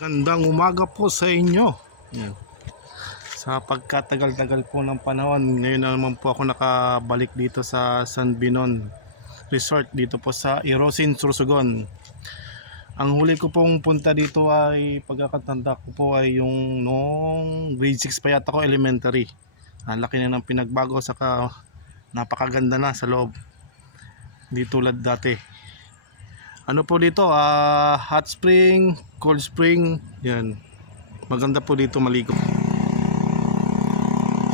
Gandang umaga po sa inyo. Yan. Sa pagkatagal-tagal po ng panahon, ngayon na naman po ako nakabalik dito sa San Binon Resort dito po sa Irosin, Sursugon. Ang huli ko pong punta dito ay pagkakatanda ko po ay yung noong grade 6 pa yata ko elementary. Ang laki na ng pinagbago saka napakaganda na sa loob. Di tulad dati. Ano po dito? ah hot spring, cold spring. Yan. Maganda po dito maligo.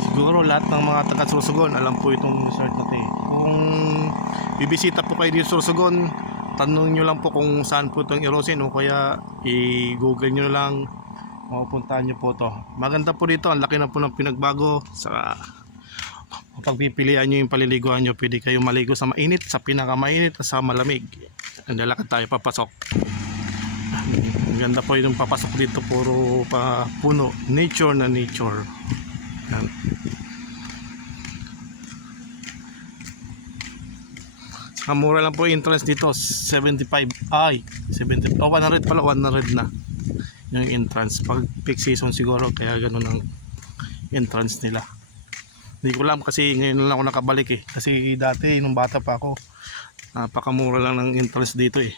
Siguro lahat ng mga taga Sorsogon alam po itong resort na to eh. Kung bibisita po kayo dito Sorsogon, tanong nyo lang po kung saan po itong Erosin o kaya i-google nyo lang mapupuntahan nyo po to. Maganda po dito, ang laki na po ng pinagbago sa pagpipilian nyo yung paliliguan nyo, pwede kayo maligo sa mainit, sa pinakamainit, sa malamig. Lalakad tayo papasok. Ang ganda po yung papasok dito, puro pa puno, nature na nature. Yan. Saka mura lang po yung entrance dito, 75 ay 70 oh 100 pala 100 na yung entrance pag peak season siguro kaya ganun ang entrance nila hindi ko alam kasi ngayon lang ako nakabalik eh. Kasi dati nung bata pa ako napakamura lang ng entrance dito eh.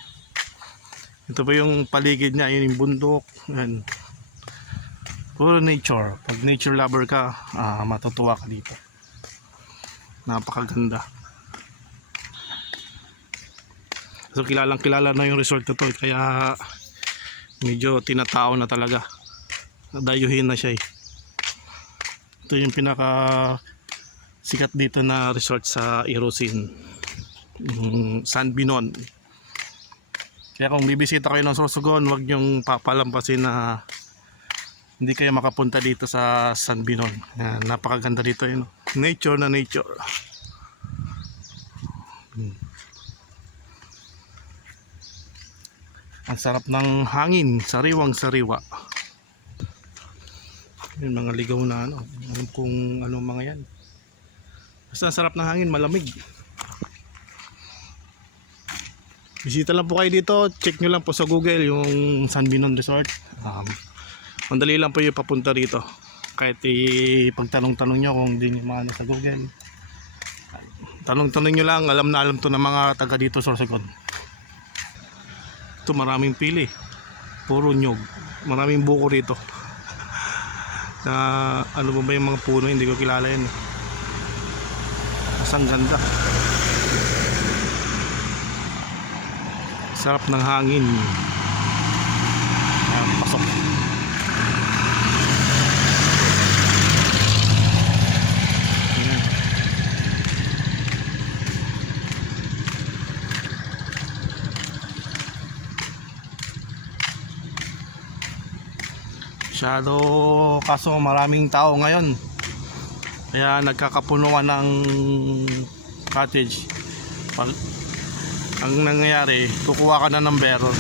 Ito pa yung paligid niya? Yun yung bundok. Yan. puro nature. Pag nature lover ka ah, matutuwa ka dito. Napakaganda. So kilalang kilala na yung resort na to eh, kaya medyo tinatao na talaga. Dayuhin na siya eh. Ito yung pinaka sikat dito na resort sa Irosin. Yung San Binon. Kaya kung bibisita kayo ng Sorsogon, huwag nyong papalampasin na hindi kayo makapunta dito sa San Binon. Napakaganda dito yun. Nature na nature. Ang sarap ng hangin, sariwang sariwa. Yung mga ligaw na ano, alam kung ano mga yan. Basta sarap ng hangin, malamig. Bisita lang po kayo dito, check nyo lang po sa Google yung San Binon Resort. Um, mandali lang po yung papunta dito. Kahit ipagtanong-tanong nyo kung hindi nyo maano sa Google. Tanong-tanong nyo lang, alam na alam to ng mga taga dito sa Sorsogon ito maraming pili puro nyog maraming buko rito na ano ba ba yung mga puno hindi ko kilala yan eh. Mas ang ganda. Sarap ng hangin. Ayan, pasok Masyado kaso maraming tao ngayon. Kaya nagkakapunuan ng cottage. Pag, ang nangyayari, kukuha ka na ng beron.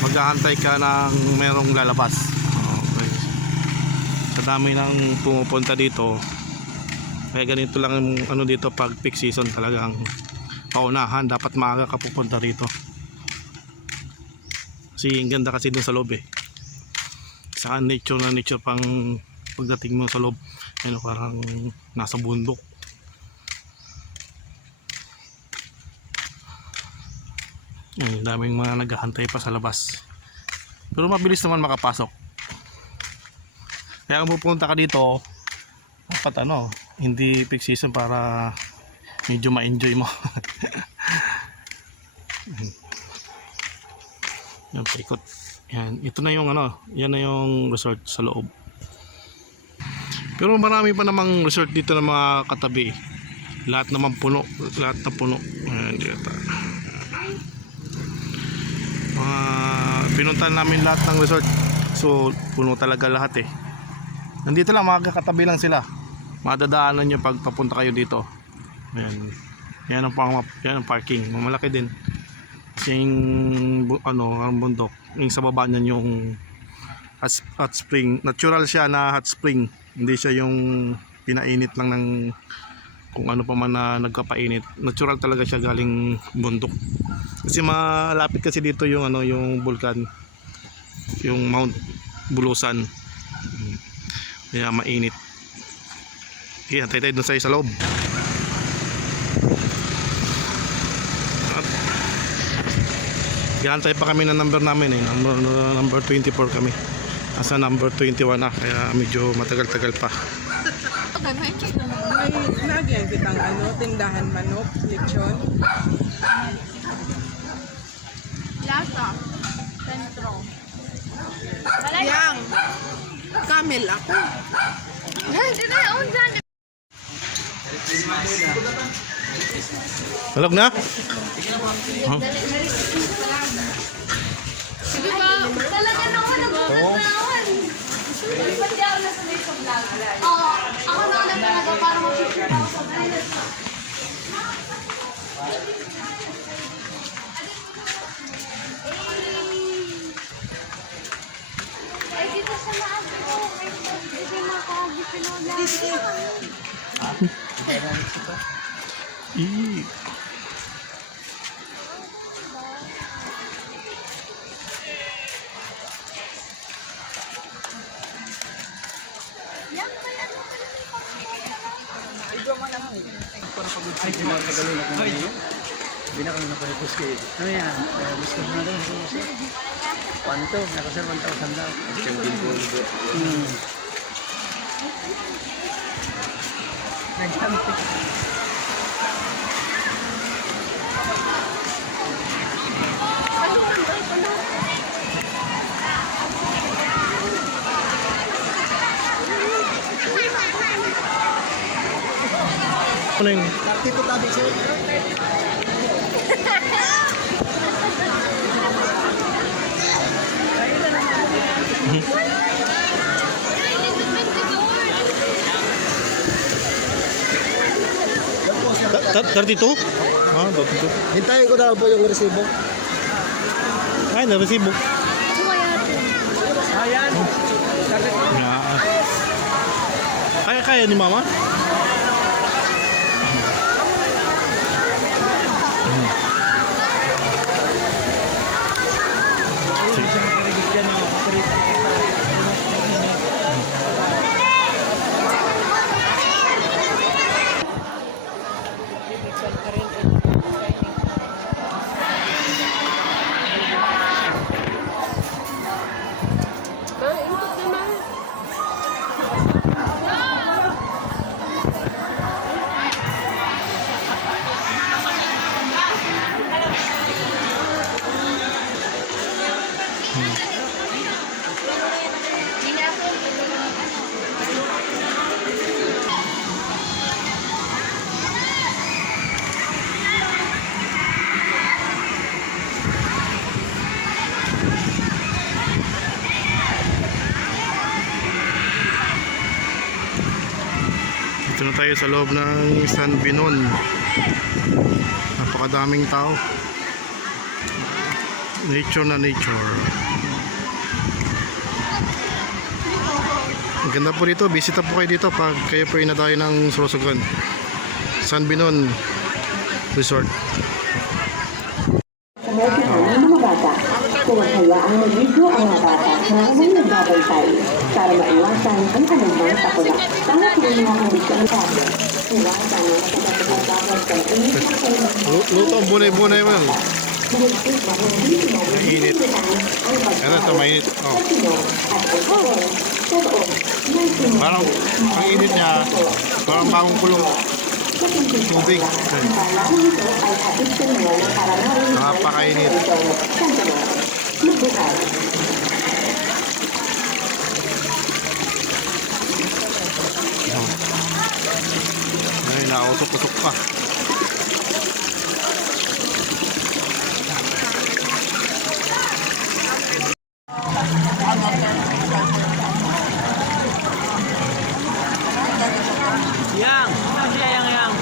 Maghahantay ka ng merong lalabas. Okay. Sa dami ng pumupunta dito, kaya ganito lang ang ano dito pag peak season talagang paunahan. Dapat maaga ka pupunta rito. Kasi ang ganda kasi dun sa loob eh sa nature na nature pang pagdating mo sa loob. Ano parang nasa bundok. Ayun, daming mga naghahantay pa sa labas. Pero mabilis naman makapasok. Kaya kung pupunta ka dito dapat ano hindi peak season para medyo ma-enjoy mo. Yung paikot yan, ito na yung ano, yan na yung resort sa loob. Pero marami pa namang resort dito na mga katabi. Lahat naman puno, lahat na puno. Ayan, dito. Mga pinuntahan namin lahat ng resort. So, puno talaga lahat eh. Nandito lang, mga katabi lang sila. Madadaanan nyo pag papunta kayo dito. Ayan. Yan ang, pang, yan ang parking. Mamalaki din. Yung, ano, ang bundok yung sa baba niyan yung hot, hot spring natural siya na hot spring hindi siya yung pinainit lang ng kung ano pa man na nagkapainit natural talaga siya galing bundok kasi malapit kasi dito yung ano yung vulkan yung Mount Bulusan. Kaya mainit. Okay, antay tayo dun sa loob. Ihantay pa kami ng number namin eh. Number, number 24 kami. Nasa number 21 na. Kaya medyo matagal-tagal pa. May nagyan kitang ano, tindahan manok, lechon. Lasa. Sentro. Yang! Camel ako. Dito na, on dyan. Talog na? Sige Talaga naman, nagulat na ako. Ba't di ako nasanay sa vlog? Oo, ako na lang talaga para mag-picture ako sa vlog. Ay, Binakang na pala puske. Ano yan? Uh, gusto mo na daw. Kwanto? Nakasal 1,000 daw. Siyang bilbo. Hmm. Nagkampi. Ano Tito tabi siya. 32? Ah, 32. Hintayin ko na po yung resibo. Ay, na-resibo. Ayan. Yeah. Kaya kaya ni mama? Tayo sa loob ng San Binon. Napakadaming tao. Nature na nature. Ang ganda po dito. Bisita po kayo dito pag kayo po ay nadayo ng Sorsogon. San Binon Resort. Kahit ng mga bata, kung hayaang mag-video ang mga bata na may nagbabantay para maiwasan ang anumang sakuna. Po yung mga kondisyon sa atin. Iwasan ang nakapagpapagpapag sa init na Lu- Luto ang bunay-bunay mo. na hindi Mainit. Ano ito, mainit. Oh. sa. Parang ang init niya, parang bagong kulong tubig. Sa nakarangarin Napakainit. Ay, nakautok-utok pa. Yang. Siya yang yang.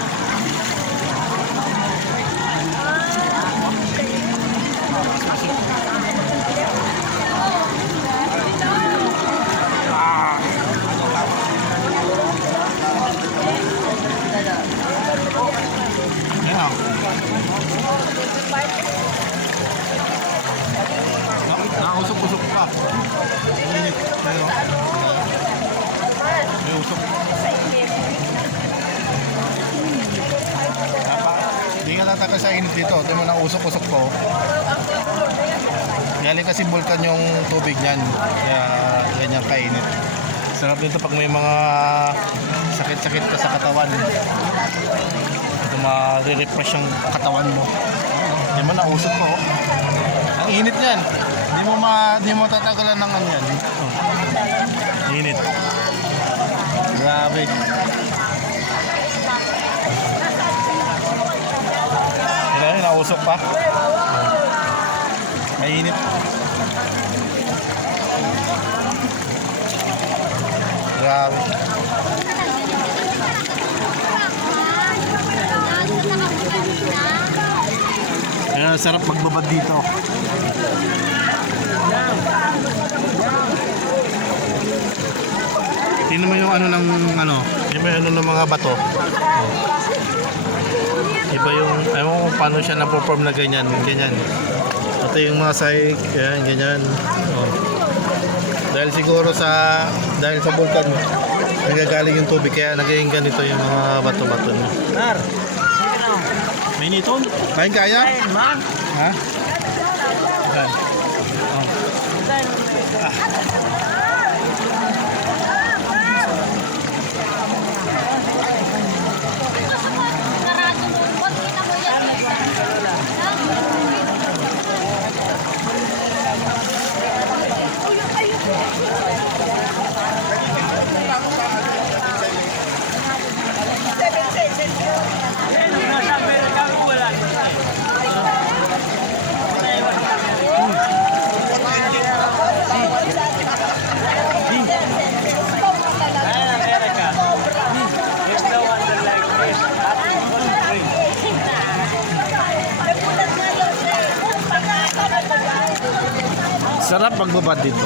Ang init. Ayun, oh. May usok. Napa, tataka sa init dito. Ito na usok-usok po. Galing kasi vulkan yung tubig niyan. Kaya ganyan kainit. Sarap dito pag may mga sakit-sakit ka sa katawan. Ito ma-refresh yung katawan mo. Hindi mo na usok ko. Ang init niyan. Hindi mo ma hindi mo tatagalan ng ano yan. Oh. Init. Grabe. Nausok pa. Mainit. Grabe. Kaya sarap magbabad dito. Tingnan mo yung ano ng ano, yung may ano ng mga bato. Iba yung, ewan ko paano siya na-perform na ganyan, ganyan. Ito yung mga sahig, yan, ganyan. Oh. Dahil siguro sa, dahil sa vulkan, nagagaling yung tubig, kaya naging ganito yung mga bato-bato niya. Nar, May niton? Kain kaya? kain man. Ha? Yan. Oh. Yes, Sarap magbabad dito.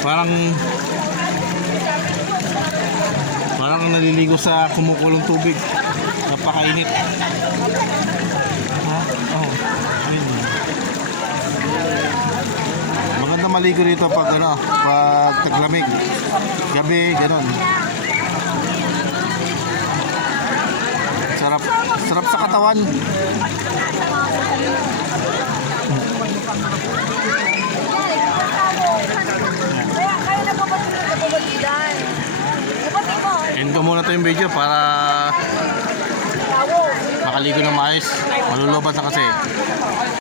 Parang parang naliligo sa kumukulong tubig. Napakainit. Ha? Oh. Ayun. Maganda maligo dito pag ano, pag taglamig. Gabi, ganun. Sarap, sarap sa katawan. End ko muna to video para makaligo ng maayos. Malulubat na kasi.